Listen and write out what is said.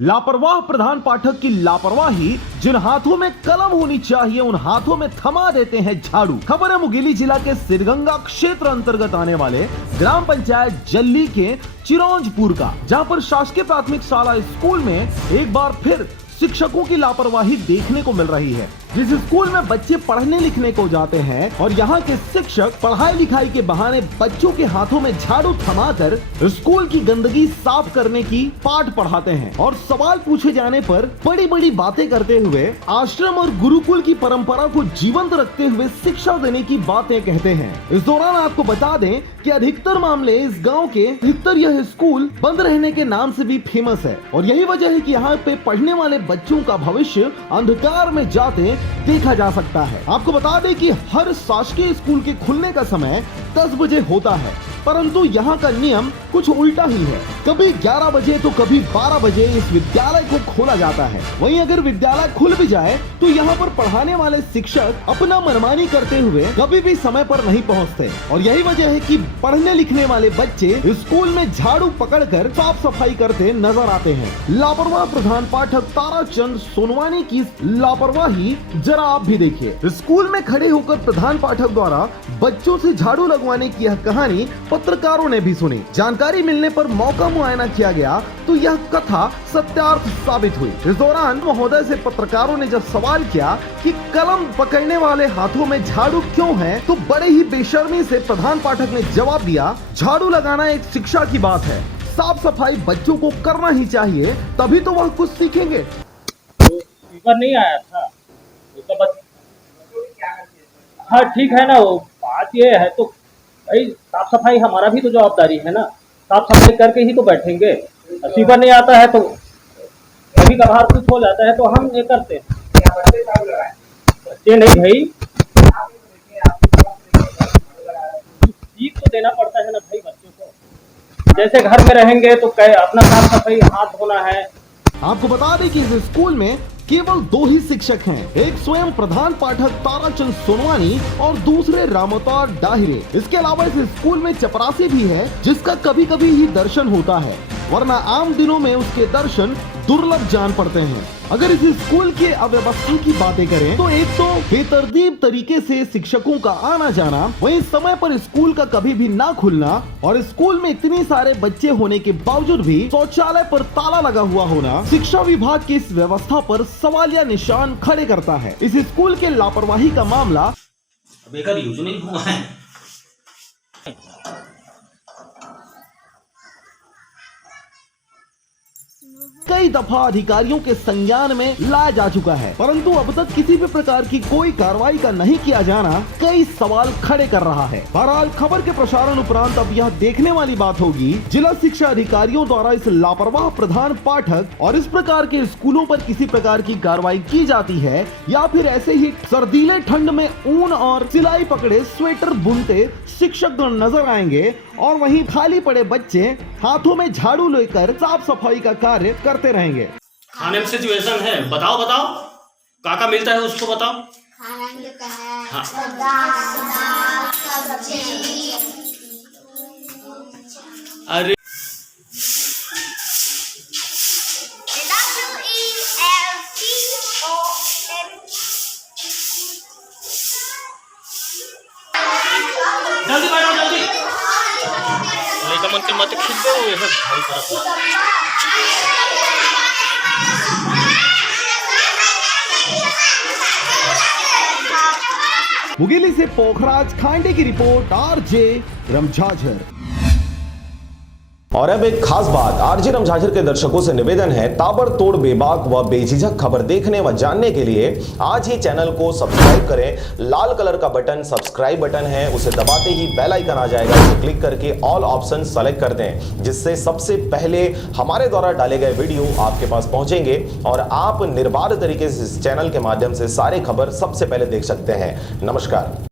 लापरवाह प्रधान पाठक की लापरवाही, जिन हाथों में कलम होनी चाहिए उन हाथों में थमा देते हैं झाड़ू। खबर है मुंगेली जिला के सिरगंगा क्षेत्र अंतर्गत आने वाले ग्राम पंचायत जल्ली के चिरौंजपुर का, जहां पर शासकीय प्राथमिक शाला स्कूल में एक बार फिर शिक्षकों की लापरवाही देखने को मिल रही है। जिस स्कूल में बच्चे पढ़ने लिखने को जाते हैं और यहाँ के शिक्षक पढ़ाई लिखाई के बहाने बच्चों के हाथों में झाड़ू थमाकर स्कूल की गंदगी साफ करने की पाठ पढ़ाते हैं और सवाल पूछे जाने पर बड़ी बड़ी बातें करते हुए आश्रम और गुरुकुल की परंपरा को जीवंत रखते हुए शिक्षा देने की बातें कहते हैं। इस दौरान आपको बता दें कि अधिकतर मामले इस गाँव के अधिकतर यह स्कूल बंद रहने के नाम से भी फेमस है और यही वजह है कि यहाँ पे पढ़ने वाले बच्चों का भविष्य अंधकार में जाते देखा जा सकता है। आपको बता दें कि हर शासकीय स्कूल के खुलने का समय 10 बजे होता है, परंतु यहाँ का नियम कुछ उल्टा ही है। कभी 11 बजे तो कभी 12 बजे इस विद्यालय को खोला जाता है। वहीं अगर विद्यालय खुल भी जाए तो यहाँ पर पढ़ाने वाले शिक्षक अपना मनमानी करते हुए कभी भी समय पर नहीं पहुँचते और यही वजह है कि पढ़ने लिखने वाले बच्चे स्कूल में झाड़ू पकड़कर साफ सफाई करते नजर आते हैं। लापरवाह प्रधान पाठक ताराचंद सोनवानी की लापरवाही जरा आप भी देखिए। स्कूल में खड़े होकर प्रधान पाठक द्वारा बच्चों से झाड़ू लगवाने की यह कहानी पत्रकारों ने भी सुनी। जानकारी मिलने पर मौका मुआयना किया गया तो यह कथा सत्यार्थ साबित हुई। इस दौरान महोदय से पत्रकारों ने जब सवाल किया कि कलम पकड़ने वाले हाथों में झाड़ू क्यों है, तो बड़े ही बेशर्मी से प्रधान पाठक ने जवाब दिया, झाड़ू लगाना एक शिक्षा की बात है, साफ सफाई बच्चों को करना ही चाहिए, तभी तो वह कुछ सीखेंगे। नहीं आया था तो हाँ ठीक है ना, वो बात ये है तो भाई साफ सफाई हमारा भी तो जवाबदारी है ना, साफ सफाई करके ही तो बैठेंगे। स्पीकर नहीं आता है तो कभी कभार कुछ हो जाता है तो हम ये करते हैं। बच्चे नहीं भाई, सीख तो देना पड़ता है ना भाई बच्चों को। जैसे घर में रहेंगे तो अपना साफ सफाई, हाथ धोना है। आपको बता दें कि इस स्कूल में केवल 2 ही शिक्षक हैं, एक स्वयं प्रधान पाठक ताराचंद सोनवानी और दूसरे रामोतार डाहिरे। इसके अलावा इस स्कूल में चपरासी भी है जिसका कभी कभी ही दर्शन होता है, वरना आम दिनों में उसके दर्शन दुर्लभ जान पड़ते हैं। अगर इस स्कूल के अव्यवस्था की बातें करें तो एक तो बेतरतीब तरीके से शिक्षकों का आना जाना, वहीं समय पर स्कूल का कभी भी ना खुलना और स्कूल में इतनी सारे बच्चे होने के बावजूद भी शौचालय पर ताला लगा हुआ होना शिक्षा विभाग की इस व्यवस्था पर सवालिया निशान खड़े करता है। इस स्कूल के लापरवाही का मामला बेकार यूज नहीं हुआ है। कई दफा अधिकारियों के संज्ञान में लाया जा चुका है, परंतु अब तक किसी भी प्रकार की कोई कार्रवाई का नहीं किया जाना कई सवाल खड़े कर रहा है। बहरहाल खबर के प्रसारण उपरांत अब यह देखने वाली बात होगी जिला शिक्षा अधिकारियों द्वारा इस लापरवाह प्रधान पाठक और इस प्रकार के स्कूलों पर किसी प्रकार की कार्रवाई की जाती है या फिर ऐसे ही सर्दीले ठंड में ऊन और सिलाई पकड़े स्वेटर बुनते शिक्षक नजर आएंगे और वहीं खाली पड़े बच्चे हाथों में झाड़ू लेकर साफ सफाई का कार्य करते रहेंगे। खाने में सिचुएशन है, बताओ बताओ काका मिलता है उसको बताओ। खाना मिलता है, हाँ। दाल, सब्जी। अरे जल्दी बैठो जल्दी। का मन के मत खिंचो ये सब भाई तरफ। मुंगेली से पोखराज खांडे की रिपोर्ट, आरजे रमझाझर। और अब एक खास बात, आरजे रमझाझर के दर्शकों से निवेदन है, ताबड़तोड़ बेबाक व बेझिझक खबर देखने व जानने के लिए आज ही चैनल को सब्सक्राइब करें। लाल कलर का बटन सब्सक्राइब बटन है, उसे दबाते ही बेल आइकन आ जाएगा, उसे क्लिक करके ऑल ऑप्शन सेलेक्ट कर दें, जिससे सबसे पहले हमारे द्वारा डाले गए वीडियो आपके पास पहुंचेंगे और आप निर्बाध तरीके से इस चैनल के माध्यम से सारे खबर सबसे पहले देख सकते हैं। नमस्कार।